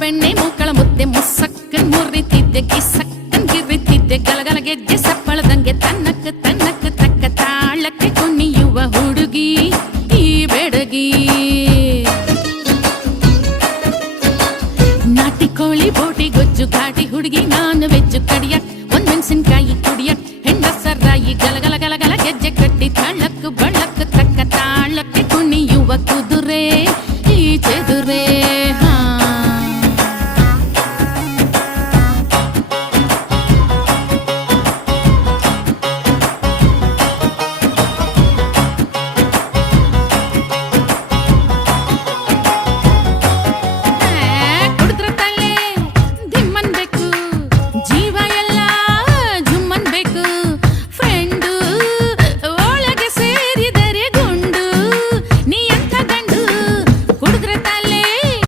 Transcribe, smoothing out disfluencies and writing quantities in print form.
ಬೆಣ್ಣೆ ಮೂಕಳ ಮುದ್ದೆ ಮುಸ್ಸಕ್ಕನ್ ಮುರಿತಿದ್ದೆ ಕಿಸಕ್ಕನ್ ಗಿರಿತಿದ್ದೆ ಗಲಗಲ ಗೆಜ್ಜೆ ಸಪ್ಪಳದಂಗೆ ತನ್ನಕ್ಕ ತನ್ನಕ್ಕ ತಕ್ಕ ತಾಳಕ್ಕೆ ಕುಣಿಯುವ ಹುಡುಗಿ ಈ ಬೆಡಗಿ. ನಾಟಿ ಕೋಳಿ ಬೋಟಿ ಗೊಜ್ಜು ಘಾಟಿ ಹುಡುಗಿ ನಾನು ವೆಜ್ಜು ಕಡಿಯಕ್ ಒಂದ್ ಮೆಣಸಿನ್ಕಾಯಿ ಕುಡಿಯಕ್ ಹೆಂಡ ಸರ್ರಾಯಿ ಗಲಗಲ ಗಲಗಲ ಗೆಜ್ಜೆ ಕಟ್ಟಿ ತಾಳಕ್ಕು ಬಳ